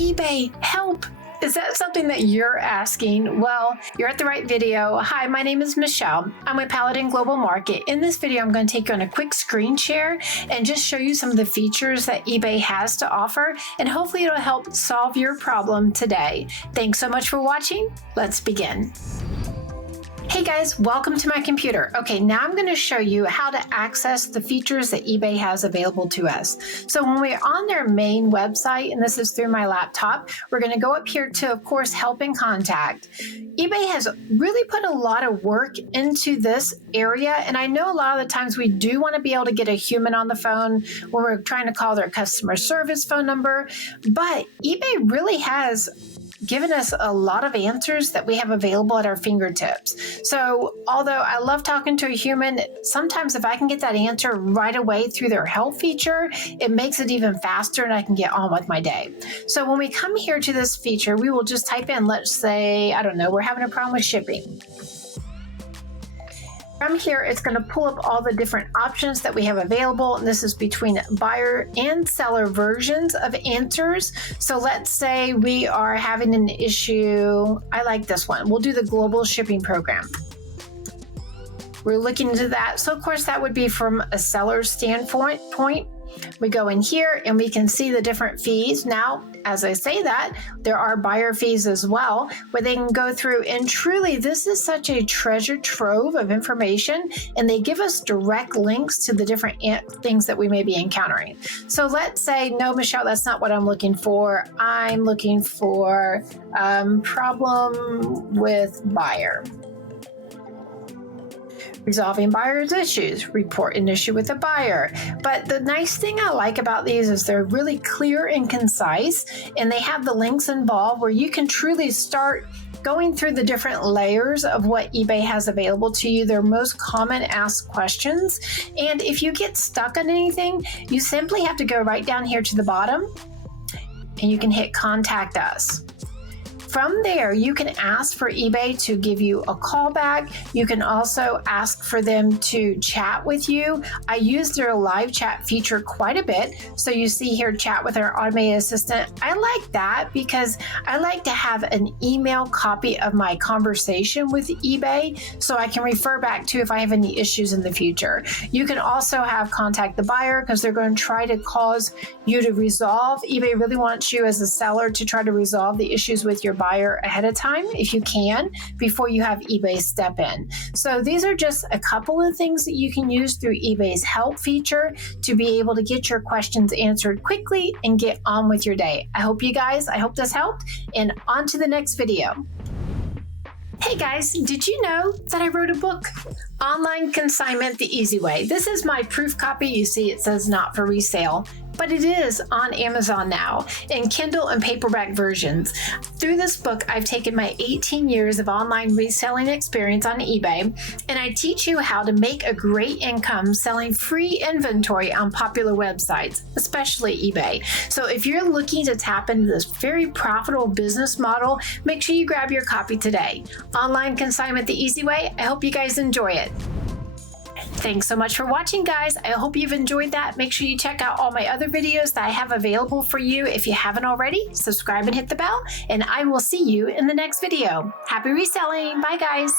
eBay, help! Is that something that you're asking? Well, you're at the right video. Hi, my name is Michelle. I'm with Paladin Global Market. In this video, I'm going to take you on a quick screen share and just show you some of the features that eBay has to offer, and hopefully it'll help solve your problem today. Thanks so much for watching. Let's begin. Hey guys, welcome to my computer. Okay, now I'm going to show you how to access the features that eBay has available to us. So when we're on their main website, and this is through my laptop, we're going to go up here to, of course, help and contact. eBay has really put a lot of work into this area, and I know a lot of the times we do want to be able to get a human on the phone when we're trying to call their customer service phone number, but eBay really has given us a lot of answers that we have available at our fingertips. So although I love talking to a human, sometimes if I can get that answer right away through their help feature, it makes it even faster and I can get on with my day. So when we come here to this feature, we will just type in, let's say, I don't know, we're having a problem with shipping. From here, it's going to pull up all the different options that we have available. And this is between buyer and seller versions of answers. So let's say we are having an issue. I like this one. We'll do the global shipping program. We're looking into that. So of course, that would be from a seller's standpoint. We go in here and we can see the different fees. Now, as I say that, there are buyer fees as well, where they can go through, and truly this is such a treasure trove of information, and they give us direct links to the different things that we may be encountering. So let's say, no, Michelle, that's not what I'm looking for. I'm looking for problem with buyer. Resolving buyer's issues, report an issue with a buyer. But the nice thing I like about these is they're really clear and concise, and they have the links involved where you can truly start going through the different layers of what eBay has available to you, their most common asked questions. And if you get stuck on anything, you simply have to go right down here to the bottom and you can hit contact us. From there, you can ask for eBay to give you a call back. You can also ask for them to chat with you. I use their live chat feature quite a bit. So you see here, chat with our automated assistant. I like that because I like to have an email copy of my conversation with eBay so I can refer back to if I have any issues in the future. You can also have contact the buyer because they're going to try to cause you to resolve. eBay really wants you as a seller to try to resolve the issues with your buyer ahead of time, if you can, before you have eBay step in. So these are just a couple of things that you can use through eBay's help feature to be able to get your questions answered quickly and get on with your day. I hope this helped, and on to the next video. Hey guys, did you know that I wrote a book? Online Consignment the Easy Way. This is my proof copy. You see it says not for resale, but it is on Amazon now in Kindle and paperback versions. Through this book, I've taken my 18 years of online reselling experience on eBay, and I teach you how to make a great income selling free inventory on popular websites, especially eBay. So if you're looking to tap into this very profitable business model, make sure you grab your copy today. Online Consignment the Easy Way. I hope you guys enjoy it. Thanks so much for watching, guys. I hope you've enjoyed that. Make sure you check out all my other videos that I have available for you. If you haven't already, subscribe and hit the bell, and I will see you in the next video. Happy reselling. Bye, guys.